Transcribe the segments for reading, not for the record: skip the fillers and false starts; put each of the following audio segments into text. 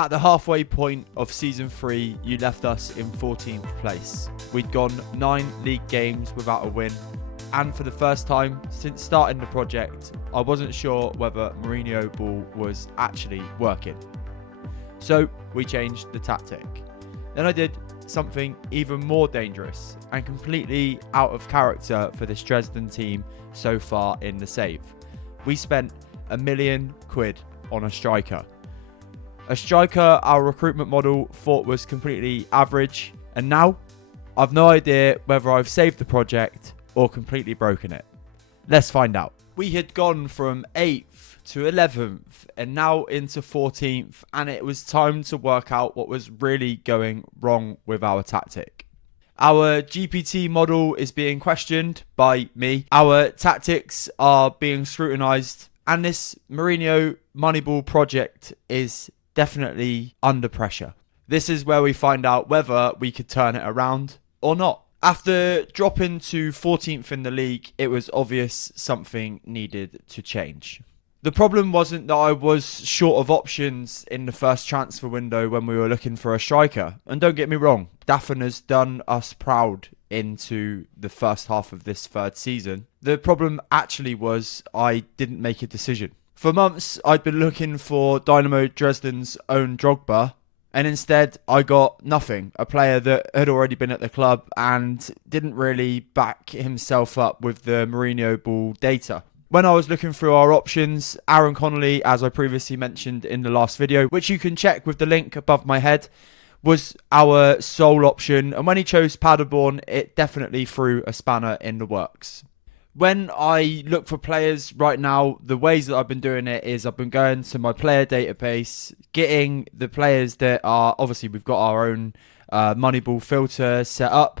At the halfway point of season 3, you left us in 14th place. We'd gone 9 league games without a win, and for the first time since starting the project, I wasn't sure whether Mourinhoball was actually working. So we changed the tactic. Then I did something even more dangerous and completely out of character for this Dresden team so far in the save. We spent £1 million on a striker. A striker our recruitment model thought was completely average, and now I've no idea whether I've saved the project or completely broken it. Let's find out. We had gone from 8th to 11th and now into 14th, and it was time to work out what was really going wrong with our tactic. Our GPT model is being questioned by me. Our tactics are being scrutinised, and this Mourinho Moneyball project is definitely under pressure. This is where we find out whether we could turn it around or not. After dropping to 14th in the league, it was obvious something needed to change. The problem wasn't that I was short of options in the first transfer window when we were looking for a striker. And don't get me wrong, Daffin has done us proud into the first half of this third season. The problem actually was I didn't make a decision. For months, I'd been looking for Dynamo Dresden's own Drogba, and instead I got nothing. A player that had already been at the club and didn't really back himself up with the Mourinhoball data. When I was looking through our options, Aaron Connolly, as I previously mentioned in the last video, which you can check with the link above my head, was our sole option. And when he chose Paderborn, it definitely threw a spanner in the works. When I look for players right now, the ways that I've been doing it is I've been going to my player database, getting the players that are, obviously we've got our own Moneyball filter set up.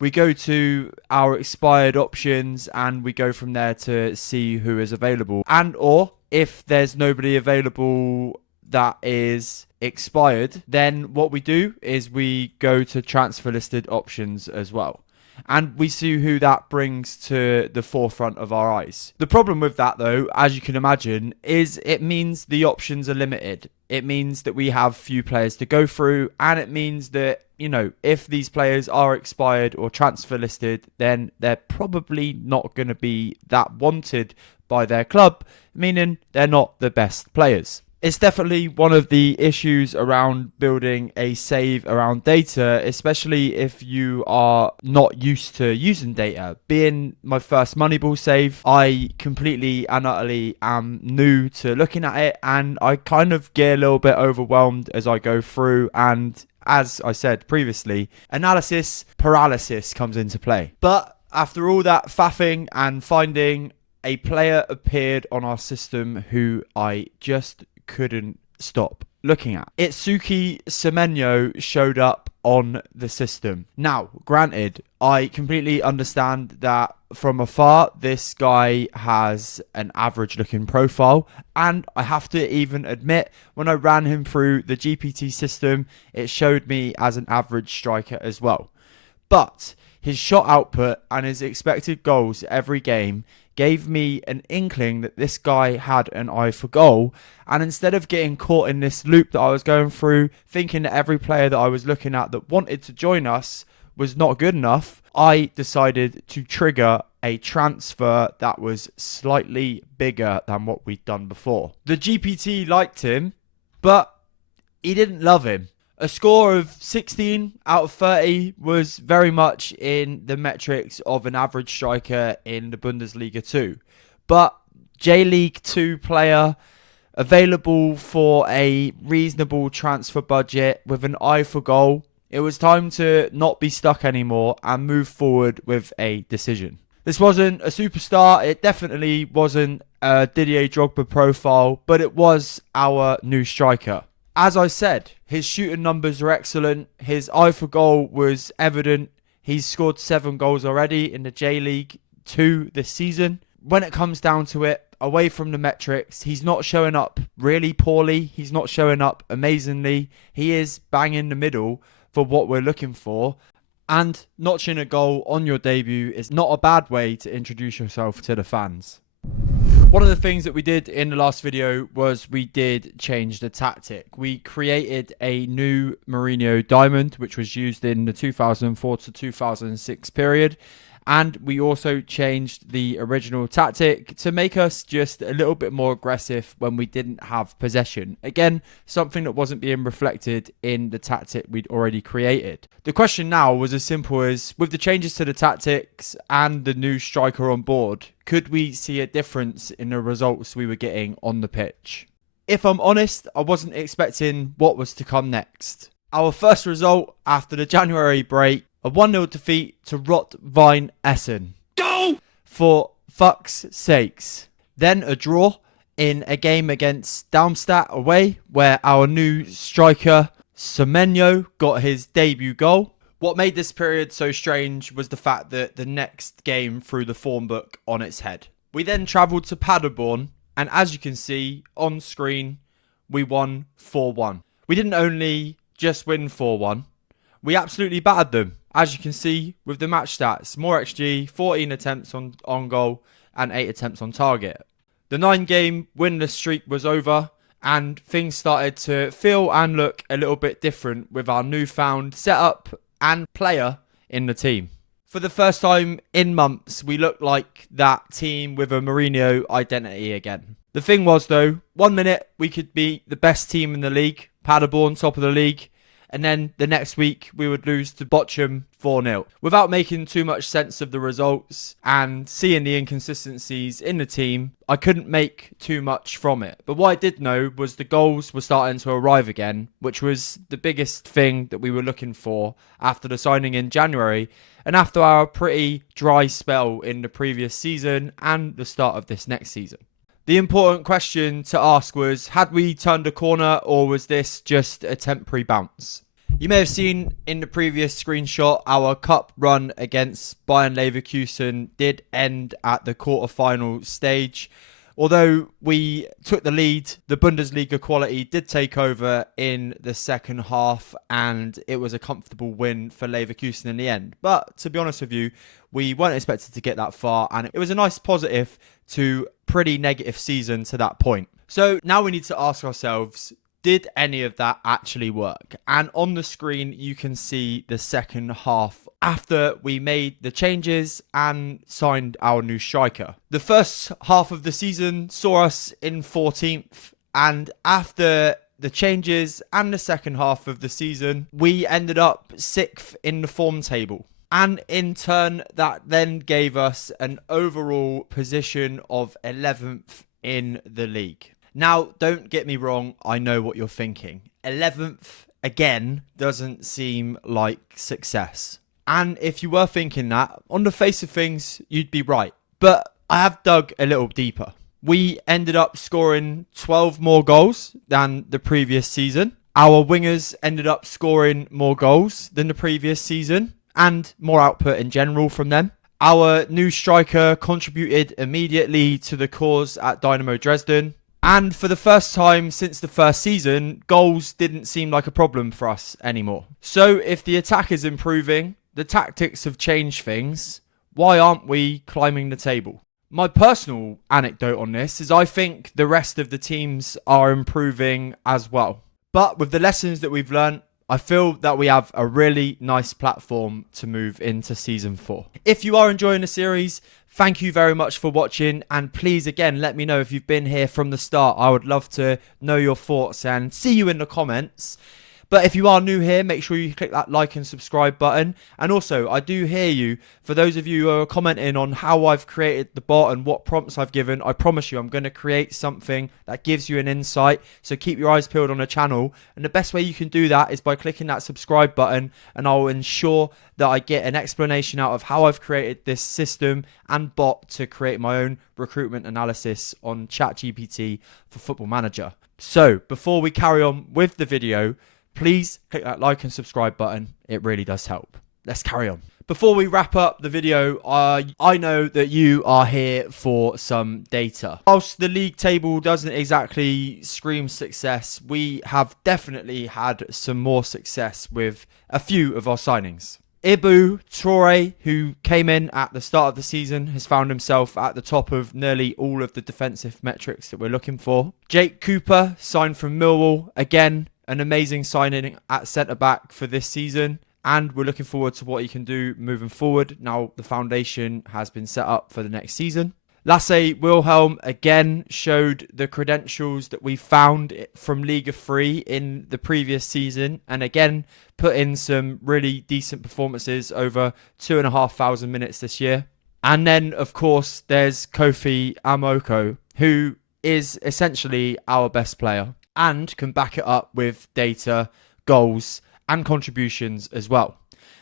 We go to our expired options and we go from there to see who is available. And or if there's nobody available that is expired, then what we do is we go to transfer listed options as well. And we see who that brings to the forefront of our eyes. The problem with that, though, as you can imagine, is it means the options are limited. It means that we have few players to go through, and it means that, you know, if these players are expired or transfer listed, then they're probably not going to be that wanted by their club, meaning they're not the best players. It's definitely one of the issues around building a save around data, especially if you are not used to using data. Being my first Moneyball save, I completely and utterly am new to looking at it, and I kind of get a little bit overwhelmed as I go through, and as I said previously, analysis paralysis comes into play. But after all that faffing and finding, a player appeared on our system who I just couldn't stop looking at. Itsuki Semenyo showed up on the system. Now, granted, I completely understand that from afar, this guy has an average looking profile, and I have to even admit, when I ran him through the GPT system, it showed me as an average striker as well. But his shot output and his expected goals every game gave me an inkling that this guy had an eye for goal. And instead of getting caught in this loop that I was going through, thinking that every player that I was looking at that wanted to join us was not good enough, I decided to trigger a transfer that was slightly bigger than what we'd done before. The GPT liked him, but he didn't love him. A score of 16 out of 30 was very much in the metrics of an average striker in the Bundesliga 2. But J-League 2 player, available for a reasonable transfer budget with an eye for goal, it was time to not be stuck anymore and move forward with a decision. This wasn't a superstar, it definitely wasn't a Didier Drogba profile, but it was our new striker. As I said, his shooting numbers are excellent. His eye for goal was evident. He's scored 7 goals already in the J-League 2 this season. When it comes down to it, away from the metrics, he's not showing up really poorly. He's not showing up amazingly. He is bang in the middle for what we're looking for. And notching a goal on your debut is not a bad way to introduce yourself to the fans. One of the things that we did in the last video was we did change the tactic. We created a new Mourinho diamond, which was used in the 2004 to 2006 period. And we also changed the original tactic to make us just a little bit more aggressive when we didn't have possession. Again, something that wasn't being reflected in the tactic we'd already created. The question now was as simple as, with the changes to the tactics and the new striker on board, could we see a difference in the results we were getting on the pitch? If I'm honest, I wasn't expecting what was to come next. Our first result after the January break, a 1-0 defeat to Rot-Wein Essen. Go! For fuck's sakes. Then a draw in a game against Darmstadt away, where our new striker, Semenyo, got his debut goal. What made this period so strange was the fact that the next game threw the form book on its head. We then travelled to Paderborn, and as you can see on screen, we won 4-1. We didn't only just win 4-1, we absolutely battered them. As you can see with the match stats, more XG, 14 attempts on goal and 8 attempts on target. The 9-game winless streak was over and things started to feel and look a little bit different with our newfound setup and player in the team. For the first time in months, we looked like that team with a Mourinho identity again. The thing was though, 1 minute we could be the best team in the league, Paderborn top of the league, and then the next week we would lose to Bochum 4-0. Without making too much sense of the results and seeing the inconsistencies in the team, I couldn't make too much from it. But what I did know was the goals were starting to arrive again, which was the biggest thing that we were looking for after the signing in January and after our pretty dry spell in the previous season and the start of this next season. The important question to ask was, had we turned a corner or was this just a temporary bounce? You may have seen in the previous screenshot, our cup run against Bayern Leverkusen did end at the quarter-final stage. Although we took the lead, the Bundesliga quality did take over in the second half and it was a comfortable win for Leverkusen in the end. But to be honest with you, we weren't expected to get that far and it was a nice positive to pretty negative season to that point. So now we need to ask ourselves, did any of that actually work? And on the screen, you can see the second half after we made the changes and signed our new striker. The first half of the season saw us in 14th, and after the changes and the second half of the season, we ended up 6th in the form table. And in turn, that then gave us an overall position of 11th in the league. Now, don't get me wrong, I know what you're thinking. 11th, again, doesn't seem like success. And if you were thinking that, on the face of things, you'd be right. But I have dug a little deeper. We ended up scoring 12 more goals than the previous season. Our wingers ended up scoring more goals than the previous season and more output in general from them. Our new striker contributed immediately to the cause at Dynamo Dresden. And for the first time since the first season, goals didn't seem like a problem for us anymore. So if the attack is improving, the tactics have changed things, why aren't we climbing the table? My personal anecdote on this is I think the rest of the teams are improving as well. But with the lessons that we've learned, I feel that we have a really nice platform to move into season 4. If you are enjoying the series, thank you very much for watching, and please again let me know if you've been here from the start. I would love to know your thoughts and see you in the comments. But if you are new here, make sure you click that like and subscribe button. And also, I do hear you. For those of you who are commenting on how I've created the bot and what prompts I've given, I promise you I'm going to create something that gives you an insight. So keep your eyes peeled on the channel. And the best way you can do that is by clicking that subscribe button. And I'll ensure that I get an explanation out of how I've created this system and bot to create my own recruitment analysis on ChatGPT for Football Manager. So before we carry on with the video, please click that like and subscribe button. It really does help. Let's carry on. Before we wrap up the video, I know that you are here for some data. Whilst the league table doesn't exactly scream success, we have definitely had some more success with a few of our signings. Ibu Traore, who came in at the start of the season, has found himself at the top of nearly all of the defensive metrics that we're looking for. Jake Cooper signed from Millwall. Again, an amazing signing at centre-back for this season. And we're looking forward to what he can do moving forward. Now the foundation has been set up for the next season. Lasse Wilhelm again showed the credentials that we found from Liga 3 in the previous season. And again, put in some really decent performances over 2,500 minutes this year. And then, of course, there's Kofi Amoko, who is essentially our best player and can back it up with data, goals, and contributions as well.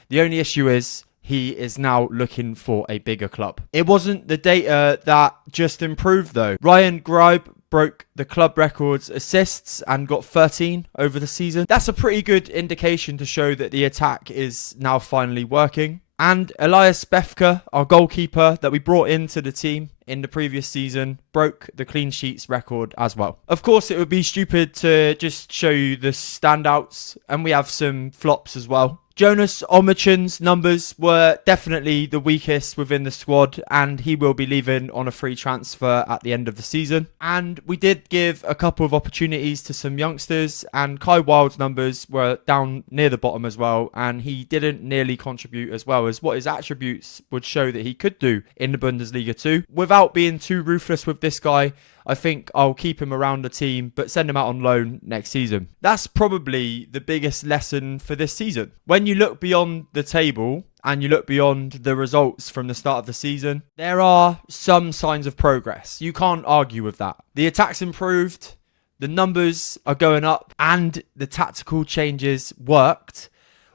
The only issue is he is now looking for a bigger club. It wasn't the data that just improved though. Ryan Gribe broke the club record's assists and got 13 over the season. That's a pretty good indication to show that the attack is now finally working. And Elias Befka, our goalkeeper that we brought into the team in the previous season, broke the clean sheets record as well. Of course, it would be stupid to just show you the standouts, and we have some flops as well. Jonas Omichan's numbers were definitely the weakest within the squad, and he will be leaving on a free transfer at the end of the season. And we did give a couple of opportunities to some youngsters, and Kai Wild's numbers were down near the bottom as well, and he didn't nearly contribute as well as what his attributes would show that he could do in the Bundesliga too. Without being too ruthless with this guy, I think I'll keep him around the team, but send him out on loan next season. That's probably the biggest lesson for this season. When you look beyond the table and you look beyond the results from the start of the season, there are some signs of progress. You can't argue with that. The attack's improved, the numbers are going up, and the tactical changes worked.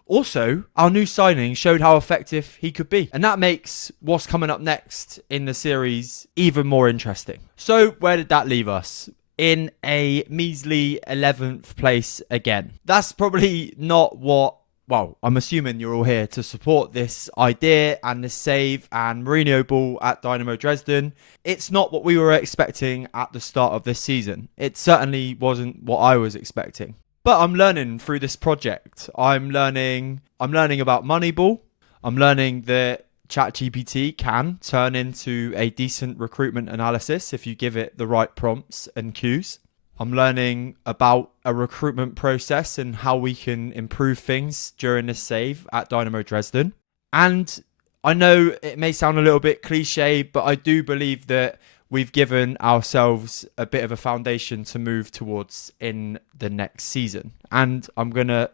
Also, our new signing showed how effective he could be. And that makes what's coming up next in the series even more interesting. So, where did that leave us? In a measly 11th place again. That's probably not what... Well, I'm assuming you're all here to support this idea and this save and Mourinhoball at Dynamo Dresden. It's not what we were expecting at the start of this season. It certainly wasn't what I was expecting. But I'm learning through this project. I'm learning about Moneyball. I'm learning that ChatGPT can turn into a decent recruitment analysis if you give it the right prompts and cues. I'm learning about a recruitment process and how we can improve things during this save at Dynamo Dresden. And I know it may sound a little bit cliche, but I do believe that we've given ourselves a bit of a foundation to move towards in the next season. And I'm going to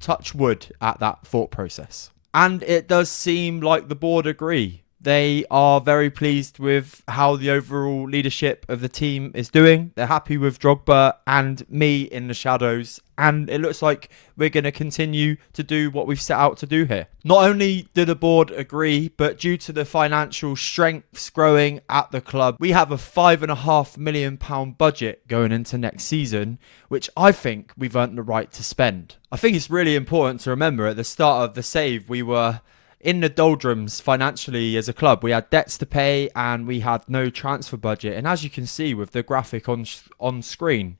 touch wood at that thought process. And it does seem like the board agree. They are very pleased with how the overall leadership of the team is doing. They're happy with Drogba and me in the shadows. And it looks like we're going to continue to do what we've set out to do here. Not only do the board agree, but due to the financial strengths growing at the club, we have a £5.5 million budget going into next season, which I think we've earned the right to spend. I think it's really important to remember at the start of the save, we were in the doldrums financially as a club. We had debts to pay and we had no transfer budget. And as you can see with the graphic on screen,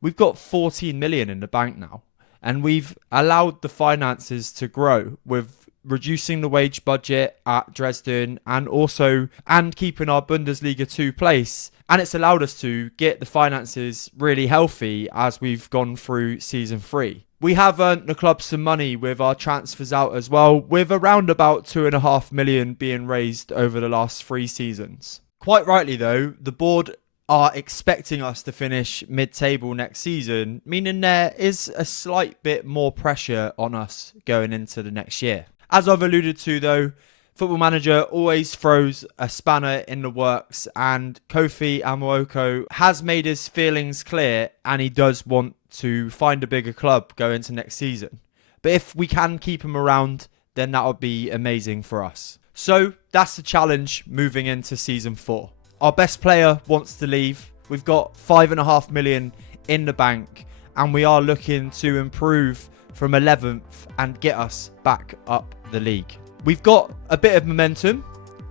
we've got 14 million in the bank now. And we've allowed the finances to grow with reducing the wage budget at Dresden and keeping our Bundesliga 2 place. And it's allowed us to get the finances really healthy as we've gone through season 3. We have earned the club some money with our transfers out as well, with around about 2.5 million being raised over the last 3 seasons. Quite rightly though, the board are expecting us to finish mid-table next season, meaning there is a slight bit more pressure on us going into the next year. As I've alluded to though, Football Manager always throws a spanner in the works, and Kofi Amoko has made his feelings clear and he does want to find a bigger club going into next season. But if we can keep him around, then that would be amazing for us. So that's the challenge moving into season 4. Our best player wants to leave. We've got 5.5 million in the bank and we are looking to improve from 11th and get us back up the league. We've got a bit of momentum.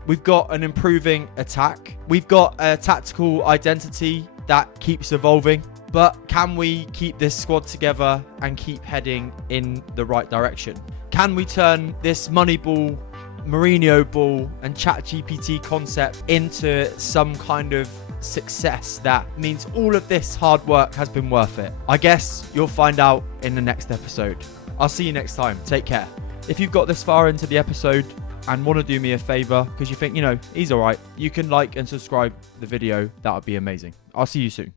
We've got an improving attack. We've got a tactical identity that keeps evolving. But can we keep this squad together and keep heading in the right direction? Can we turn this Moneyball, Mourinho-ball and ChatGPT concept into some kind of success that means all of this hard work has been worth it? I guess you'll find out in the next episode. I'll see you next time. Take care. If you've got this far into the episode and want to do me a favor because you think, he's all right, you can like and subscribe the video. That would be amazing. I'll see you soon.